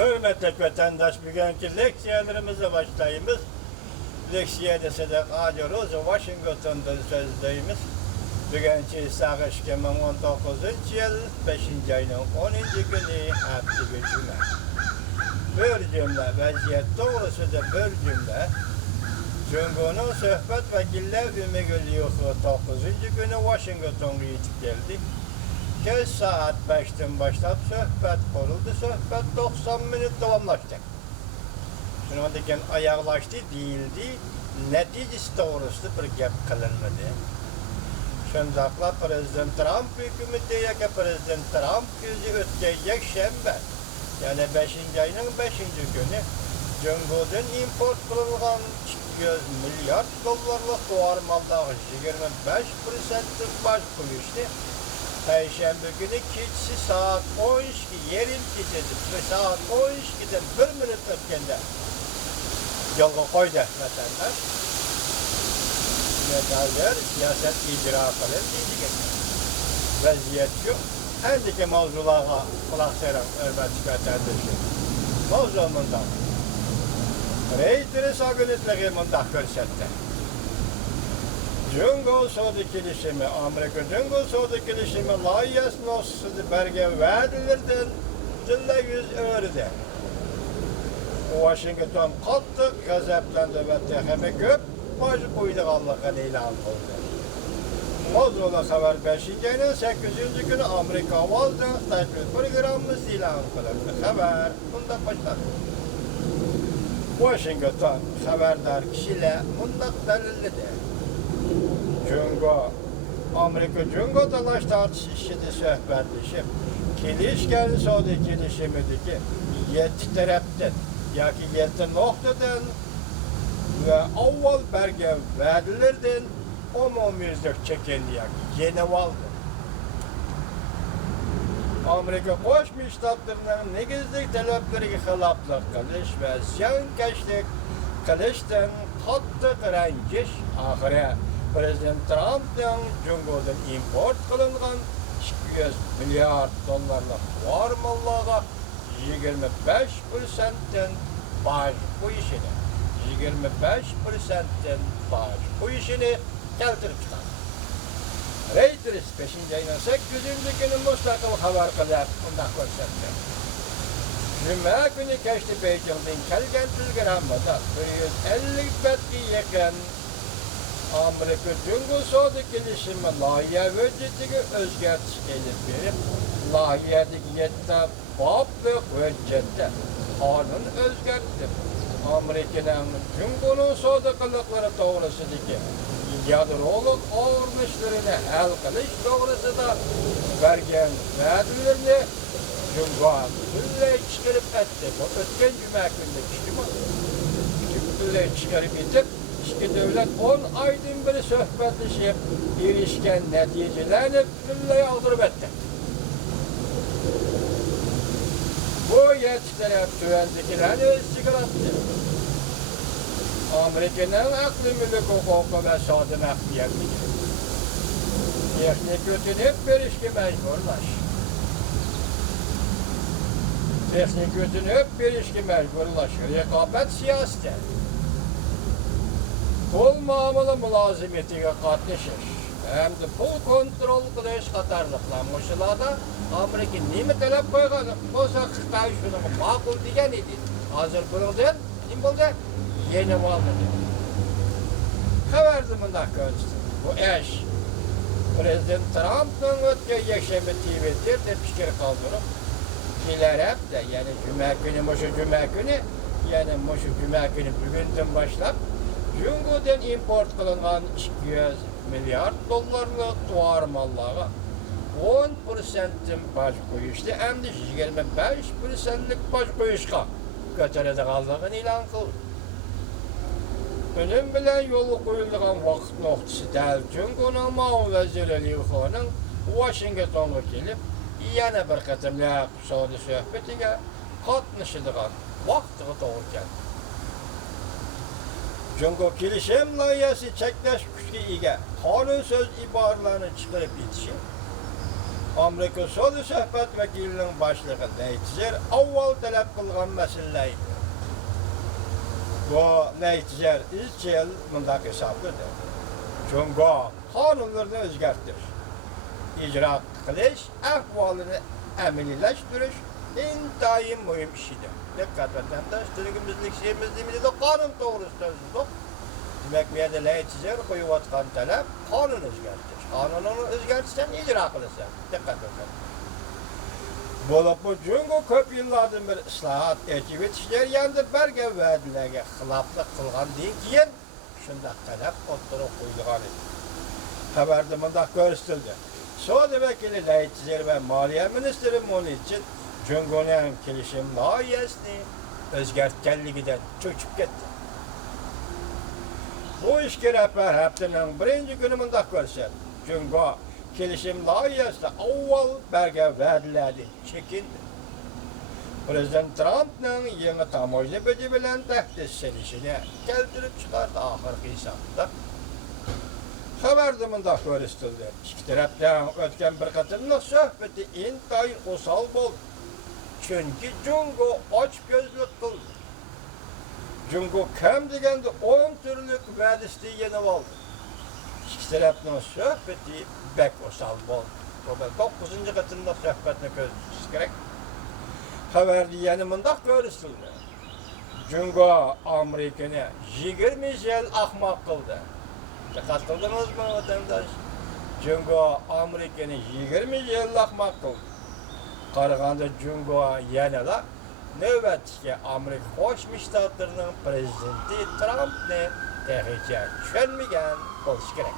Hürmetli vatandaş, bugünkü leksiyalarımıza başlayımız. Leksiya dese de Rose Washington'da sözdeyimiz. Bugünkü Sağışkem'in 19. yıl 5. ayının 10. günü hafta bir cümle. Bir cümle, vaziyet doğrusu da bir cümle. Cumhur'un sohbet vekiller ümü geliyor 9. günü Washington'a yetip geldik. Geç saat 5'ten başlayıp sohbet kuruldu. Sohbet 90 minut devamlaştı. Şunundakinden ayaklaştı değildi. Neticesi doğrusu bir gap kılınmadı. Şundakla Prezident Trump hükümeti ya Prezident Trump yüzü ötecek şembe. Yani 5. ayının 5. günü Cumhur'dan import kılınan 200 milyar dolarlık doğarmalda 25%'lık baş koyuştu. Perşembe günü keçisi saat 12 yerin keçesi ve saat 12'den 1 minut ötkende yolga koydu vatandaş. Yeterler siyaset icra kılır diyecek. Vaziyet şu. Handiki mavzulara kulak serim hürmetli vatandaşım. Mavzu bundan. Reydiri sagınıtları bundan görsetti. Jungo Soda Kilişimi, Amerika Jungo Soda Kilişimi layihasının olsun belge verdilerden dille yüz öğredi. Washington kalktı, gazaplandı ve teheme göp başı koydu Allah'ın ilan oldu. Mozul'a haber 5. ayının 8. günü Amerika Havaz'da takip programımız ilan kılındı. Haber bundan başladı. Washington haberdar kişiler bundan delilledi. Jungo, Amerika Jungo dalaş tartışışıdı sohbetleşip, kilişken soğudu kilişimideki yedi taraftan, ya ki yedi noktadan ve avval belge verdilerden umumizlik çekendi ya ki yeni valdı. Amerika Koşmuş Ştatlarının negizlik talepleri hilaflık kılış ve ziyankeşlik kılıştan katlı rengiş ahire Prezident Trump'dan Cumhur'dan import kılınan 200 milyar dolarlık var mallığa 25%'den baş bu işini 25%'den baş bu işini keltirip çıkan. Reuters 5. ayının 8. günü müstakil haber kadar bundan görsetti. Cuma günü geçti Beijing'den kelgen telgramada 150 betki yakın Amerika Jungo Soda Kilişimi lahiye vücudunu özgertiş edip verip lahiyedeki yette bab ve vücudda kanun özgertip Amerika'nın Jungo'nun soda kılıkları doğrusundaki yadroluk ağırmışlarını el kılış doğrusu da vergen verdilerini Jungo'a bütünle çıkarıp etti. Bu ötken cuma günde çıktı mı? Bütünle çıkarıp edip İki devlet 10 aydan beri sohbetleşip erişken neticelerini bütünlüğe aldırıp etti. Bu yetkiler tüvendekilerini istikrattı. Amerika'nın aklı mülk hukuku ve sadı mehbiyetliği. Teknik götünüp verişki mecburlaş. Teknik götünüp verişki mecburlaş. Rekabet siyaseti. Kol muamele mülazimetiga qatnashish hamda pul kontrol qilish qatorliqlar Amerika nima talab qo'ygani bo'lsa Xitoy shuni ma'qul degan edi. Hozir bundan nima bo'ldi? Yeni oldi. Xabarda bunday ko'rsatdi. Bu ish Prezident Trump'ning o'tgan yakshanba Twitter'da fikr qoldirib, kelarapti, ya'ni juma kuni, ya'ni juma kuni bugundan boshlab Jungo'dan import kılınan 200 milyar dolarlık doğar mallara 10%'den baş koyuştu, hem de 25%'lik baş koyuşka götürede kaldığını ilan kıldı. Bunun bilen yolu koyulduğun vakit noktası değil, Jungo'nun Mao Vezirliği X'nin Washington'a gelip yana bir katımlı iqtisadi sohbetiga qatnashadigan vaqti doğru geldi. Jungo Kilişim layihasi cheklash kuchga ega qonun so'z iboralarini chiqarib etishi Amerika Solu Söhbət Vəkilinin başlığı Neytizer avval tələb qılğan məsələyi. Bu Neytizer izcil mındaq hesablıdır. Çünki qanunlarını özgərtir. İcra qilish, ahvalını əməliləşdiriş intayın mühim işidir. Dikkat vatandaş, Türkümüzlük şeyimizde de kanun doğrusunda özüzdük. Demek bir yerde Neytizer koyuvatkan talep kanun özgərtir. Kanunu özgərtirsen icra kılırsan. Dikkat vatandaş. Bolup bu cüngü köp yıllardan bir ıslahat ekibet işler yandı berge vədilərə xilaflıq qılğan deyin kiyin şundak talep otları koyduğan idi. Haberde mındaq görstildi. Sonra vekili Neytizer ve Maliye Ministeri bunun için Cüngü'nün kilişim layihəsini özgərtkenligidən çöküp gitti. Bu işki rəhbər həftənin birinci günü mındaq görsel. Cüngü kilişim layihəsini avval berge vədilərdi, çekindi. Prezident Trump'ın yeni tamoyla böcü bilen təhdis selişini keltirip çıkardı ahırki hesabında. Haberde mındaq görstildi. İki taraftan ötken bir katının söhbeti intayın osal oldu. Çünkü Cüngü aç gözlük kıldı. Cüngü kem degende 10 türlük vədisi yeni oldu. İki tarafının söhbeti bek osal oldu. O da 9. katında söhbetine gözlüksüz gerek. Haberde yeni mındaq görüstüldü. Cüngü Amerika'nı 20 yıl ahmak kıldı. Dikkat kıldınız mı vatandaş? Cüngü Amerika'nı 20 yıl ahmak kıldı. Qaraganda Cüngü yanıla növbətki Amerika Qoşmuş Ştatlarının prezidenti Trump'ni təhlükə düşürməyən olsun gerek.